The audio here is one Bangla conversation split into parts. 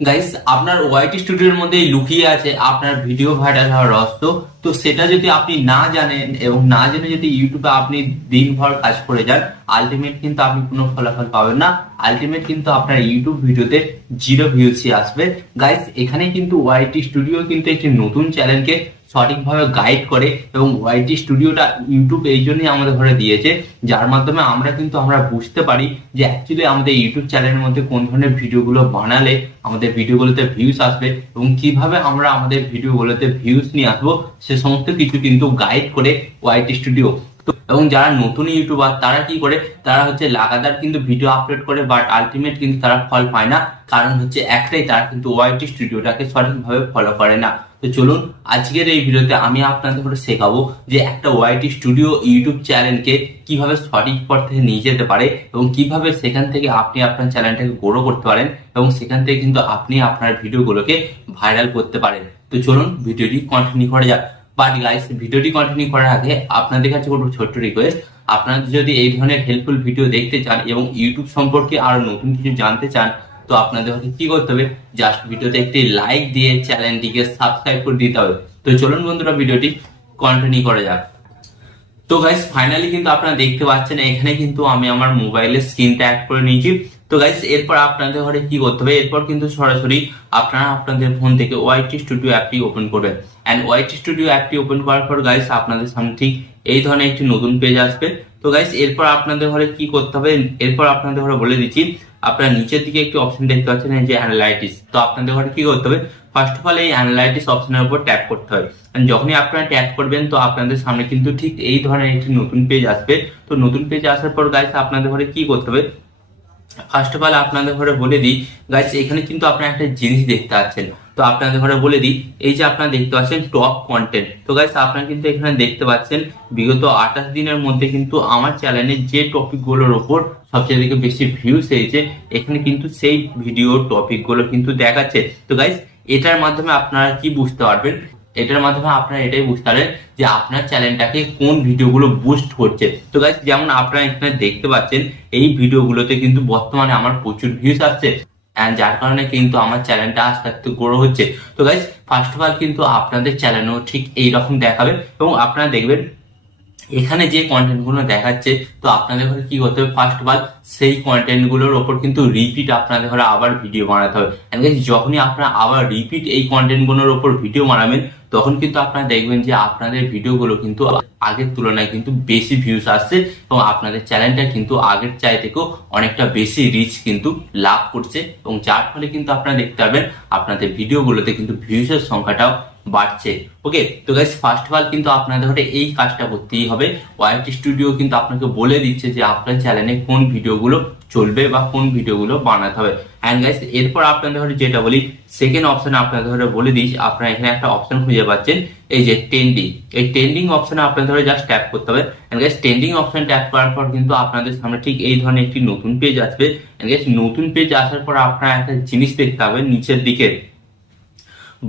গাইস, আপনার ওয়াইটি স্টুডিওর মধ্যেই লুকিয়ে আছে আপনার ভিডিও ভাইরাল হওয়ার রহস্য। তো সেটা যদি আপনি না জানেন এবং না জেনে যদি ইউটিউবে আপনি দিনভর কাজ করে যান, আলটিমেট কিন্তু আপনি কোনো ফলাফল পাবেন না। আলটিমেট কিন্তু আপনার ইউটিউব ভিডিওতে জিরো ভিউসই আসবে। গাইস, এখানে কিন্তু ওয়াইটি স্টুডিও কিন্তু একটি নতুন চ্যানেলকে সঠিকভাবে গাইড করে, এবং ওয়াইটি স্টুডিওটা ইউটিউব এই জন্যই আমাদের ঘরে দিয়েছে, যার মাধ্যমে আমরা বুঝতে পারি যে অ্যাকচুয়ালি আমাদের ইউটিউব চ্যানেলের মধ্যে কোন ধরনের ভিডিওগুলো বানালে আমাদের ভিডিওগুলোতে ভিউজ আসবে, এবং কিভাবে আমরা আমাদের ভিডিওগুলোতে ভিউজ নিয়ে আসবো, সে সমস্ত কিছু কিন্তু গাইড করে ওয়াইটি স্টুডিও। এবং যারা নতুন ইউটিউবার তারা কি করে, তারা হচ্ছে লাগাতার কিন্তু ভিডিও আপলোড করে, বাট আলটিমেট কিন্তু তারা ফল পায় না। কারণ হচ্ছে একটাই, তারা কিন্তু ওয়াইটি স্টুডিওটাকে সঠিকভাবে ফলো করে না। তো চলুন, আজকের এই ভিডিওতে আমি আপনাদের করে শেখাবো যে একটা ওয়াইটি স্টুডিও ইউটিউব চ্যানেলকে কিভাবে সঠিক পথ থেকে নিয়ে যেতে পারে, এবং কিভাবে সেখান থেকে আপনি আপনার চ্যানেলটাকে গ্রো করতে পারেন, এবং সেখান থেকে কিন্তু আপনি আপনার ভিডিওগুলোকে ভাইরাল করতে পারেন। তো চলুন ভিডিওটি কন্টিনিউ করা যাক। বাট গাইস, ভিডিওটি কন্টিনিউ করার আগে আপনাদের কাছে কোনো ছোট্ট রিকোয়েস্ট, আপনারা যদি এই ধরনের হেল্পফুল ভিডিও দেখতে চান এবং ইউটিউব সম্পর্কে আরো নতুন কিছু জানতে চান, তো আপনাদের কি করতে হবে, জাস্ট ভিডিওতে একটি লাইক দিয়ে চ্যানেলটিকে সাবস্ক্রাইব করে দিতে হবে। তো চলুন বন্ধুরা, ভিডিওটি কন্টিনিউ করা যাক। তো গাইস, ফাইনালি কিন্তু আপনারা দেখতে পাচ্ছেন এখানে কিন্তু আমি আমার মোবাইলের স্ক্রিনটা অ্যাড করে নিয়েছি। তো গাইস, এরপর আপনাদের ঘরে কি করতে হবে, এরপর কিন্তু সরাসরি আপনারা আপনাদের ফোন থেকে ওয়াইটি স্টুডিও অ্যাপটি ওপেন করবেন। এন্ড ওয়াইটি স্টুডিও অ্যাপটি ওপেন করার পর গাইস, আপনাদের সামনে ঠিক এই ধরনের একটি নতুন পেজ আসবে। তো গাইস, এরপর আপনাদের ঘরে কি করতে হবে, এরপর আপনাদের ঘরে বলে দিচ্ছি। আপনারা নিচের দিকে একটি অপশন দেখতে পাচ্ছেন, এই যে অ্যানালাইটিস। তো আপনাদের ঘরে কি করতে হবে, ফার্স্ট অফ অল এই অ্যানালাইটিস অপশনের উপর ট্যাপ করতে হবে। যখনই আপনারা ট্যাপ করবেন, তো আপনাদের সামনে কিন্তু ঠিক এই ধরনের একটি নতুন পেজ আসবে। তো নতুন পেজ আসার পর গাইস, আপনাদের ঘরে কি করতে হবে, ফার্স্ট অফ অল আপনাদের ঘরে বলে দিই গাইস, এখানে কিন্তু আপনারা একটা জিনিস দেখতে পাচ্ছেন। তো আপনাদের ঘরে বলে দিই, এই যে আপনারা দেখতে পাচ্ছেন টপ কন্টেন্ট। তো গাইস, আপনারা কিন্তু এখানে দেখতে পাচ্ছেন বিগত 28 দিনের মধ্যে কিন্তু আমার চ্যানেলে যে টপিকগুলোর উপর সবচেয়ে বেশি ভিউজ হয়েছে, এখানে কিন্তু সেই ভিডিও টপিকগুলো কিন্তু দেখাচ্ছে। তো গাইস, এটার মাধ্যমে আপনারা কি বুঝতে পারবেন, এটার মাধ্যমে আপনারা এটাই বুঝতে পারেন যে আপনার চ্যানেলটাকে কোন ভিডিওগুলো বুস্ট করছে। তো গাইস, যেমন আপনারা এখানে দেখতে পাচ্ছেন এই ভিডিওগুলোতে কিন্তু বর্তমানে আমার প্রচুর ভিউজ আসছে, এন্ড যার কারণে কিন্তু আমার চ্যানেলটা আস্তে আস্তে গ্রো হচ্ছে। তো গাইস, ফার্স্ট অফ অল কিন্তু আপনাদের চ্যানেলও ঠিক এইরকম দেখাবে, এবং আপনারা দেখবেন এখানে যে কন্টেন্ট গুলো দেখাচ্ছে, তো আপনাদের ঘরে কি করতে হবে, ফার্স্ট অফ অল সেই কন্টেন্ট গুলোর ওপর কিন্তু রিপিট আপনাদের ঘরে আবার ভিডিও বানাতে হবে। যখনই আপনারা আবার রিপিট এই কন্টেন্ট গুলোর ওপর ভিডিও বানাবেন, তখন কিন্তু আপনারা দেখবেন যে আপনাদের ভিডিওগুলো কিন্তু আগের তুলনায় কিন্তু বেশি ভিউজ আসছে, এবং আপনাদের চ্যানেলটা কিন্তু আগের চাইতেও অনেকটা বেশি রিচ কিন্তু লাভ করছে, এবং যার ফলে কিন্তু আপনারা দেখতে পারবেন আপনাদের ভিডিওগুলোতে কিন্তু ভিউজের সংখ্যাটাও বাড়ছে। ওকে, তো গাইস, ফার্স্ট অফ অল কিন্তু আপনাদের ঘরে এই কাজটা করতেই হবে। ওয়াইটি স্টুডিও কিন্তু আপনাকে বলে দিচ্ছে যে আপনার চ্যানেলে কোন ভিডিওগুলো চলবে বা কোন ভিডিওগুলো বানাতে হবে। এন্ড গাইস, এরপর আপনাদের ঘরে যেটা বলি, সেকেন্ড অপশন আপনাদের ঘরে বলে দিই, আপনারা এখানে একটা অপশন খুঁজে পাচ্ছেন, এই যে ট্রেন্ডিং। এই ট্রেন্ডিং অপশনে আপনাদের ঘরে জাস্ট ট্যাপ করতে হবে। And guys, trending option tap করার পর কিন্তু আপনাদের সামনে ঠিক এই ধরনের একটি নতুন পেজ আসবে। এন্ড গাইস, নতুন পেজ আসার পর আপনারা একটা জিনিস দেখতে পাবেন নিচের দিকে,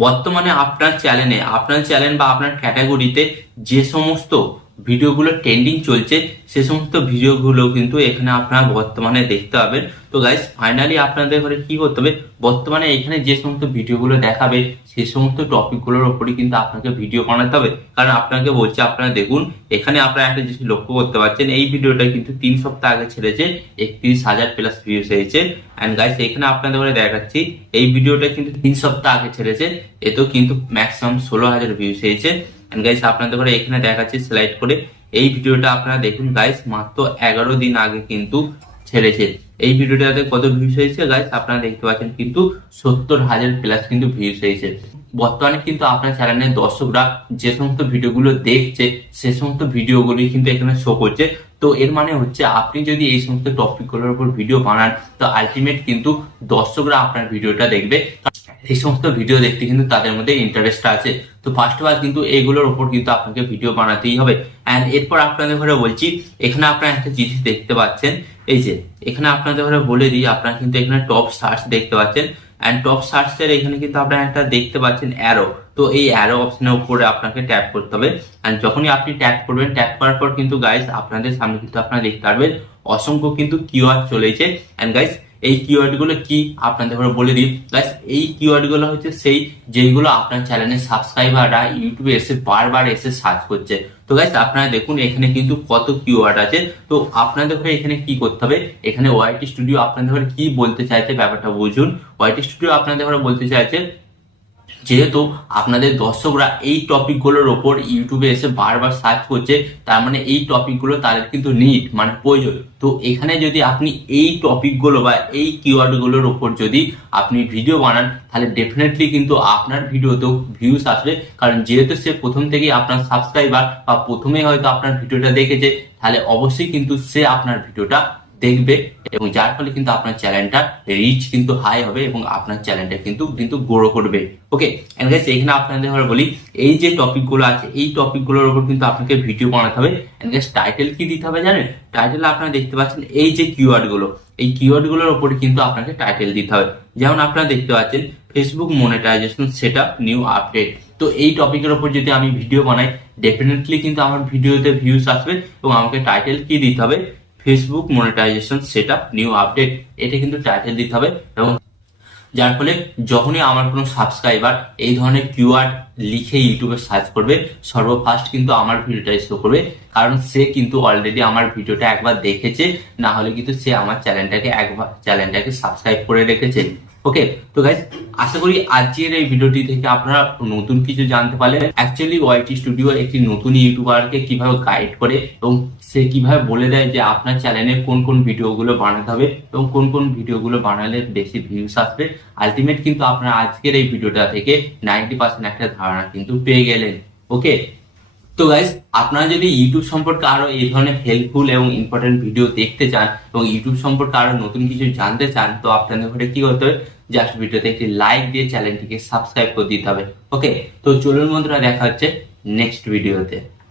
বর্তমানে আপনার চ্যানেল বা আপনার ক্যাটাগরিতে যে সমস্ত ভিডিওগুলো ট্রেন্ডিং চলছে, সে সমস্ত ভিডিওগুলো কিন্তু এখানে আপনারা বর্তমানে দেখতে পাবেন। তো গাইস, ফাইনালি আপনাদের ঘরে কি করতে হবে, বর্তমানে এখানে যে সমস্ত ভিডিওগুলো দেখাবে সেই সমস্ত টপিকগুলোর উপরই কিন্তু আপনাকে ভিডিও বানাতে হবে। কারণ আপনাকে বলছে, আপনারা দেখুন এখানে আপনারা একটা জিনিস লক্ষ্য করতে পারছেন, এই ভিডিওটা কিন্তু 3 সপ্তাহ আগে ছেড়েছে, 31,000 প্লাস ভিউজ হয়েছে। এন্ড গাইস, এখানে আপনাদের ঘরে দেখাচ্ছি এই ভিডিওটা কিন্তু 3 সপ্তাহ আগে ছেড়েছে, এতেও কিন্তু ম্যাক্সিমাম 16,000 ভিউজ হয়েছে। এন্ড গাইস, আপনাদের ঘরে এখানে দেখাচ্ছি স্লাইড করে, এই ভিডিওটা আপনারা দেখুন গাইস, মাত্র 11 দিন আগে কিন্তু ছেড়েছে। এই ভিডিওটাতে কত ভিউজ হয়েছে গাইস, আপনারা দেখতে পাচ্ছেন কিন্তু 70,000 প্লাস কিন্তু ভিউজ হয়েছে। বর্তমানে কিন্তু আপনার চ্যানেলের দর্শকরা যে সমস্ত ভিডিওগুলো দেখছে, সে সমস্ত ভিডিওগুলি কিন্তু এখানে শো করছে। তো এর মানে হচ্ছে, আপনি যদি এই সমস্ত টপিকগুলোর উপর ভিডিও বানান, তো আলটিমেট কিন্তু দর্শকরা আপনার ভিডিওটা দেখবে, এই সমস্ত ভিডিও দেখতে কিন্তু তাদের মধ্যে ইন্টারেস্ট আছে। তো ফার্স্ট অফ অল কিন্তু এগুলোর উপর কিন্তু আপনাকে ভিডিও বানাতেই হবে। এন্ড এরপর আপনাদের ঘরে বলছি, এখানে আপনারা একটা জিনিস দেখতে পাচ্ছেন, এই যে এখানে আপনাদের ঘরে বলে দিই, আপনারা কিন্তু এখানে টপ সার্চ দেখতে পাচ্ছেন। এন্ড টপ সার্চের এখানে কিন্তু আপনারা একটা দেখতে পাচ্ছেন অ্যারো। তো এই অ্যারো অপশনের উপরে আপনাকে ট্যাপ করতে হবে। এন্ড যখনই আপনি ট্যাপ করবেন, ট্যাপ করার পর কিন্তু গাইস আপনাদের সামনে কিন্তু আপনারা দেখতে পারবেন অসংখ্য কিন্তু কিওয়ার্ড চলেছে। এন্ড গাইস, এই কিওয়ার্ড গুলো কি আপনাদের বলে দিই গাইস। এই কিওয়ার্ড গুলো হচ্ছে সেই যেগুলো আপনার চ্যানেলের সাবস্ক্রাইবাররা ইউটিউবে এসে বারবার এসে সার্চ করছে। তো গাইস আপনারা দেখুন এখানে কিন্তু কত কিওয়ার্ড আছে। তো আপনাদের এখানে কি করতে হবে, এখানে ওয়াইটি স্টুডিও আপনাদের কি বলতে চাইছে ব্যাপারটা বুঝুন। ওয়াইটি স্টুডিও আপনাদের বলতে চাইছে যেহেতু আপনাদের দর্শকরা এই টপিক গুলোর ওপর ইউটিউবে এসে বারবার সার্চ করছে, তার মানে এই টপিক গুলো তাদের কিন্তু নিড মানে প্রয়োজন। তো এখানে যদি আপনি এই টপিক গুলো বা এই কিওয়ার্ড গুলোর ওপর যদি আপনি ভিডিও বানান, তাহলে ডেফিনেটলি কিন্তু আপনার ভিডিওতেও ভিউজ আসবে। কারণ যেহেতু সে প্রথম থেকেই আপনার সাবস্ক্রাইবার বা প্রথমেই হয়তো আপনার ভিডিওটা দেখেছে, তাহলে অবশ্যই কিন্তু সে আপনার ভিডিওটা দেখবে এবং যার ফলে কিন্তু আপনার চ্যানেলটা রিচ কিন্তু হাই হবে এবং আপনার চ্যানেলটা কিন্তু গ্রো করবে। ওকে এন্ড গাইস এখানে আপনাদের বলি এই যে টপিক গুলো আছে এই টপিক গুলোর উপর কিন্তু আপনাকে ভিডিও বানাতে হবে। এন্ড গাইস টাইটেল কি দিতে হবে জানেন? টাইটেল আপনারা দেখতে পাচ্ছেন এই যে কিওয়ার্ড গুলো, এই কিওয়ার্ড গুলোর উপরে কিন্তু আপনাকে টাইটেল দিতে হবে। যেমন আপনারা দেখতে পাচ্ছেন Facebook monetisation setup new update. তো এই টপিকের উপর যদি আমি ভিডিও বানাই, ডেফিনেটলি কিন্তু আমার ভিডিওতে ভিউজ আসবে এবং আমাকে টাইটেল কি দিতে হবে, Facebook monetisation setup new update, এটা কিন্তু টাইটেল দিতে হবে। এবং যার ফলে যখনই আমার কোনো সাবস্ক্রাইবার এই ধরনের কিওয়ার্ড লিখে ইউটিউবে সার্চ করবে, সর্বফার্স্ট কিন্তু আমার ভিডিওটা শো করবে, কারণ সে কিন্তু অলরেডি আমার ভিডিওটা একবার দেখেছে, না হলে কিন্তু সে আমার চ্যানেলটাকে সাবস্ক্রাইব করে রেখেছে। ওকে তো গাইস আশা করি আজকের এই ভিডিওটি থেকে আপনারা নতুন কিছু জানতে পারলেন। অ্যাকচুয়ালি ওয়াইটি স্টুডিও একটি নতুন ইউটিউবারকে কিভাবে গাইড করে এবং সে কিভাবে বলে দেয় যে আপনার চ্যানেলে কোন কোন ভিডিওগুলো বানাতে হবে এবং কোন কোন ভিডিওগুলো বানালে বেশি ভিউস আসবে। আলটিমেট কিন্তু আপনারা আজকের এই ভিডিওটা থেকে 90% একটা ধারণা কিন্তু পেয়ে গেলেন। ওকে তো গাইস আপনারা যদি ইউটিউব সম্পর্কে আরো এই ধরনের হেল্পফুল এবং ইম্পর্টেন্ট ভিডিও দেখতে চান এবং ইউটিউব সম্পর্কে আরো নতুন কিছু জানতে চান, তো আপনাদের ঘরে কি করতে হবে, জাস্ট ভিডিওতে একটি লাইক দিয়ে চ্যানেলটিকে সাবস্ক্রাইব করে দিতে হবে। ওকে তো চলুন বন্ধুরা, দেখা হচ্ছে নেক্সট ভিডিওতে।